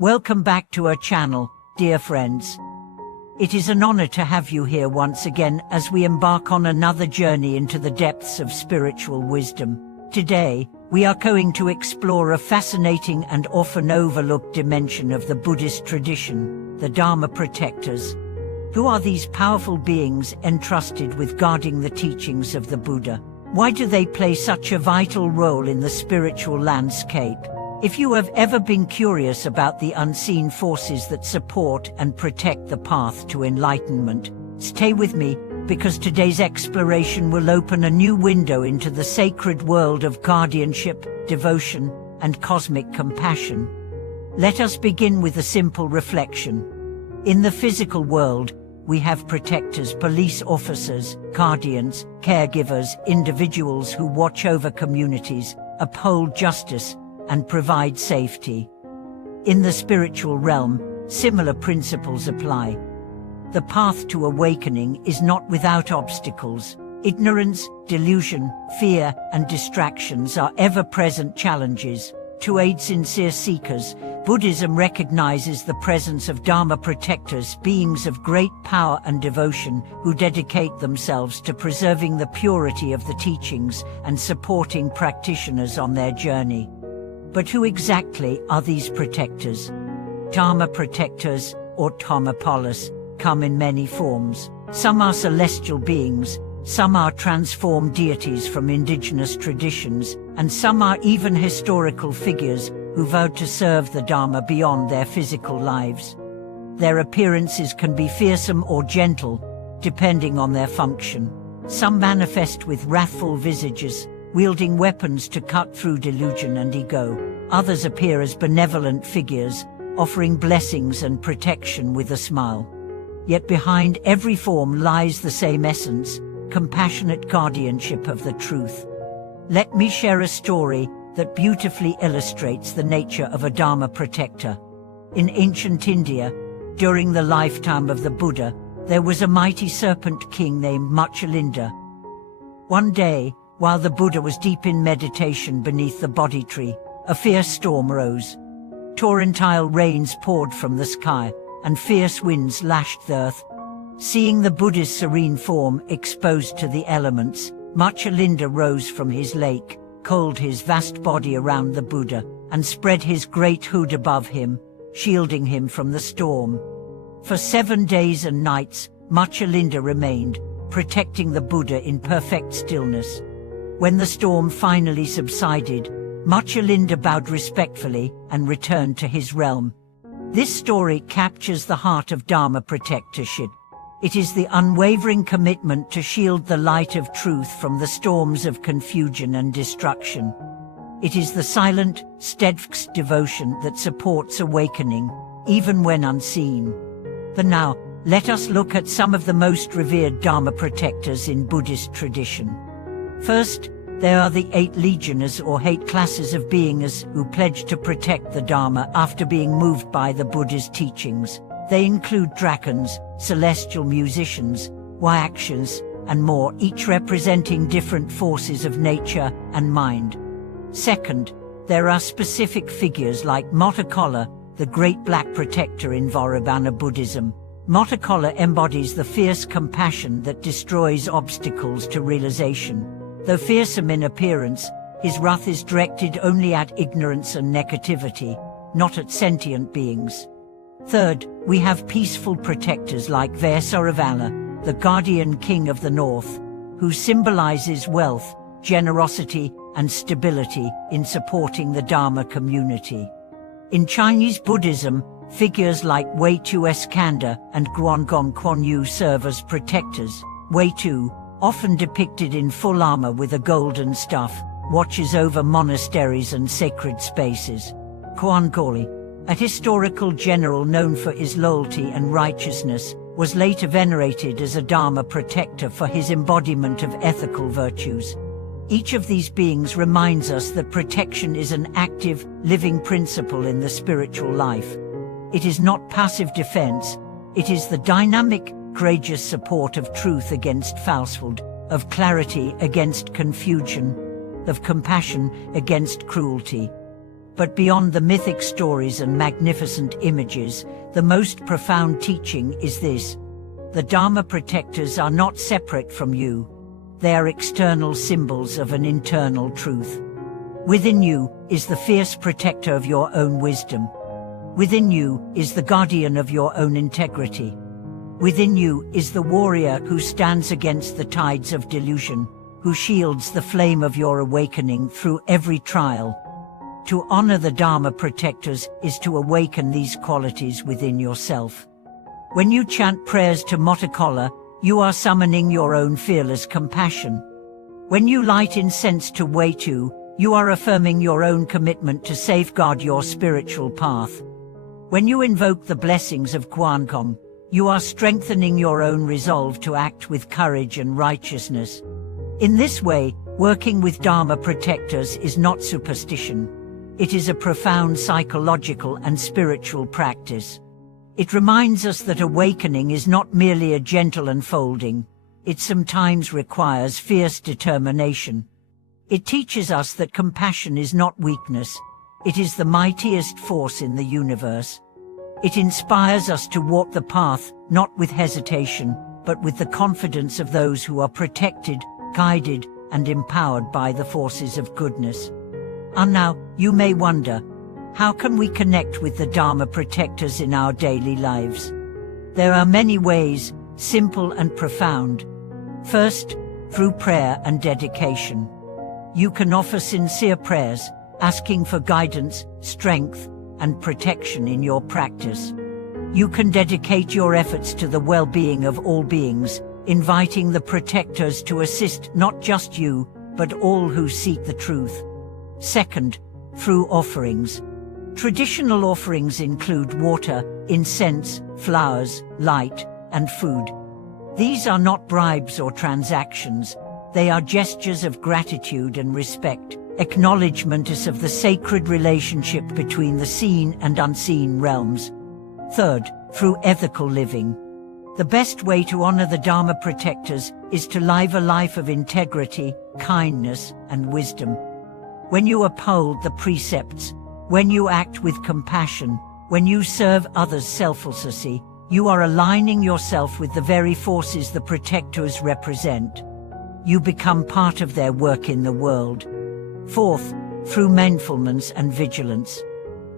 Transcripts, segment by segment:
Welcome back to our channel, dear friends. It is an honor to have you here once again as we embark on another journey into the depths of spiritual wisdom. Today, we are going to explore a fascinating and often overlooked dimension of the Buddhist tradition, the Dharma protectors. Who are these powerful beings entrusted with guarding the teachings of the Buddha? Why do they play such a vital role in the spiritual landscape? If you have ever been curious about the unseen forces that support and protect the path to enlightenment, stay with me, because today's exploration will open a new window into the sacred world of guardianship, devotion, and cosmic compassion. Let us begin with a simple reflection. In the physical world, we have protectors, police officers, guardians, caregivers, individuals who watch over communities, uphold justice, and provide safety. In the spiritual realm, similar principles apply. The path to awakening is not without obstacles. Ignorance, delusion, fear, and distractions are ever-present challenges. To aid sincere seekers, Buddhism recognizes the presence of Dharma protectors, beings of great power and devotion, who dedicate themselves to preserving the purity of the teachings and supporting practitioners on their journey. But who exactly are these protectors? Dharma protectors, or Dharmapolis, come in many forms. Some are celestial beings, some are transformed deities from indigenous traditions, and some are even historical figures who vowed to serve the Dharma beyond their physical lives. Their appearances can be fearsome or gentle, depending on their function. Some manifest with wrathful visages, wielding weapons to cut through delusion and ego. Others appear as benevolent figures, offering blessings and protection with a smile. Yet behind every form lies the same essence, compassionate guardianship of the truth. Let me share a story that beautifully illustrates the nature of a Dharma protector. In ancient India, during the lifetime of the Buddha, there was a mighty serpent king named Muchalinda. One day, while the Buddha was deep in meditation beneath the Bodhi tree, a fierce storm rose. Torrential rains poured from the sky, and fierce winds lashed the earth. Seeing the Buddha's serene form exposed to the elements, Muchalinda rose from his lake, coiled his vast body around the Buddha, and spread his great hood above him, shielding him from the storm. For 7 days and nights, Muchalinda remained, protecting the Buddha in perfect stillness. When the storm finally subsided, Muchalinda bowed respectfully and returned to his realm. This story captures the heart of Dharma protectorship. It is the unwavering commitment to shield the light of truth from the storms of confusion and destruction. It is the silent, steadfast devotion that supports awakening, even when unseen. For now, let us look at some of the most revered Dharma protectors in Buddhist tradition. First, there are the 8 legionnaires or 8 classes of beings who pledge to protect the Dharma after being moved by the Buddha's teachings. They include dragons, celestial musicians, Yakshas, and more, each representing different forces of nature and mind. Second, there are specific figures like Mottakola, the great black protector in Vajrayana Buddhism. Mottakola embodies the fierce compassion that destroys obstacles to realization. Though fearsome in appearance, his wrath is directed only at ignorance and negativity, not at sentient beings. Third, we have peaceful protectors like Vajrasavala, the guardian king of the north, who symbolizes wealth, generosity, and stability in supporting the Dharma community. In Chinese Buddhism, figures like Weitu Skanda and Guangong Kuan Yu serve as protectors. Weitu, often depicted in full armor with a golden staff, watches over monasteries and sacred spaces. Kuan-Goli, a historical general known for his loyalty and righteousness, was later venerated as a Dharma protector for his embodiment of ethical virtues. Each of these beings reminds us that protection is an active, living principle in the spiritual life. It is not passive defense, it is the dynamic, courageous support of truth against falsehood, of clarity against confusion, of compassion against cruelty. But beyond the mythic stories and magnificent images, the most profound teaching is this: the Dharma protectors are not separate from you. They are external symbols of an internal truth. Within you is the fierce protector of your own wisdom. Within you is the guardian of your own integrity. Within you is the warrior who stands against the tides of delusion, who shields the flame of your awakening through every trial. To honor the Dharma protectors is to awaken these qualities within yourself. When you chant prayers to Motokola, you are summoning your own fearless compassion. When you light incense to Weitu, you are affirming your own commitment to safeguard your spiritual path. When you invoke the blessings of Guankong, you are strengthening your own resolve to act with courage and righteousness. In this way, working with Dharma protectors is not superstition. It is a profound psychological and spiritual practice. It reminds us that awakening is not merely a gentle unfolding. It sometimes requires fierce determination. It teaches us that compassion is not weakness. It is the mightiest force in the universe. It inspires us to walk the path, not with hesitation, but with the confidence of those who are protected, guided, and empowered by the forces of goodness. And now, you may wonder, how can we connect with the Dharma protectors in our daily lives? There are many ways, simple and profound. First, through prayer and dedication. You can offer sincere prayers, asking for guidance, strength, and protection in your practice. You can dedicate your efforts to the well-being of all beings, inviting the protectors to assist not just you, but all who seek the truth. Second, through offerings. Traditional offerings include water, incense, flowers, light, and food. These are not bribes or transactions. They are gestures of gratitude and respect, acknowledgement of the sacred relationship between the seen and unseen realms. Third, through ethical living. The best way to honor the Dharma protectors is to live a life of integrity, kindness, and wisdom. When you uphold the precepts, when you act with compassion, when you serve others selflessly, you are aligning yourself with the very forces the protectors represent. You become part of their work in the world. Fourth, through mindfulness and vigilance.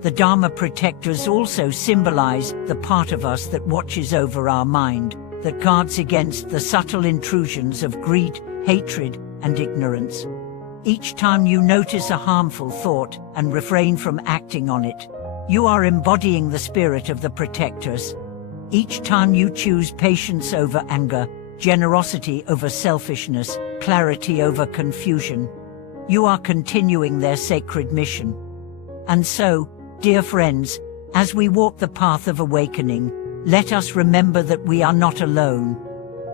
The Dharma protectors also symbolize the part of us that watches over our mind, that guards against the subtle intrusions of greed, hatred, and ignorance. Each time you notice a harmful thought and refrain from acting on it, you are embodying the spirit of the protectors. Each time you choose patience over anger, generosity over selfishness, clarity over confusion, you are continuing their sacred mission. And so, dear friends, as we walk the path of awakening, let us remember that we are not alone.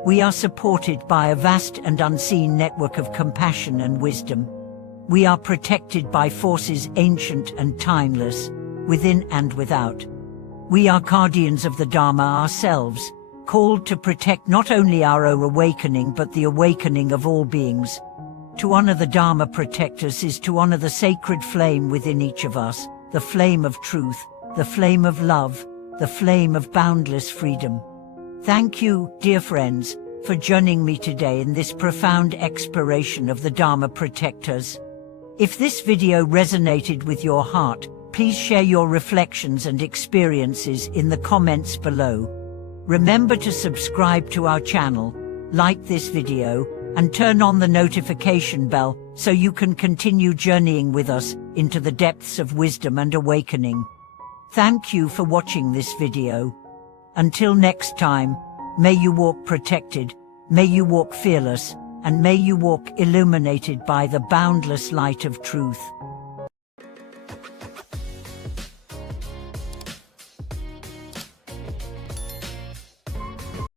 We are supported by a vast and unseen network of compassion and wisdom. We are protected by forces ancient and timeless, within and without. We are guardians of the Dharma ourselves, called to protect not only our own awakening but the awakening of all beings. To honor the Dharma protectors is to honor the sacred flame within each of us, the flame of truth, the flame of love, the flame of boundless freedom. Thank you, dear friends, for joining me today in this profound exploration of the Dharma protectors. If this video resonated with your heart, please share your reflections and experiences in the comments below. Remember to subscribe to our channel, like this video, and turn on the notification bell so you can continue journeying with us into the depths of wisdom and awakening. Thank you for watching this video. Until next time, may you walk protected, may you walk fearless, and may you walk illuminated by the boundless light of truth.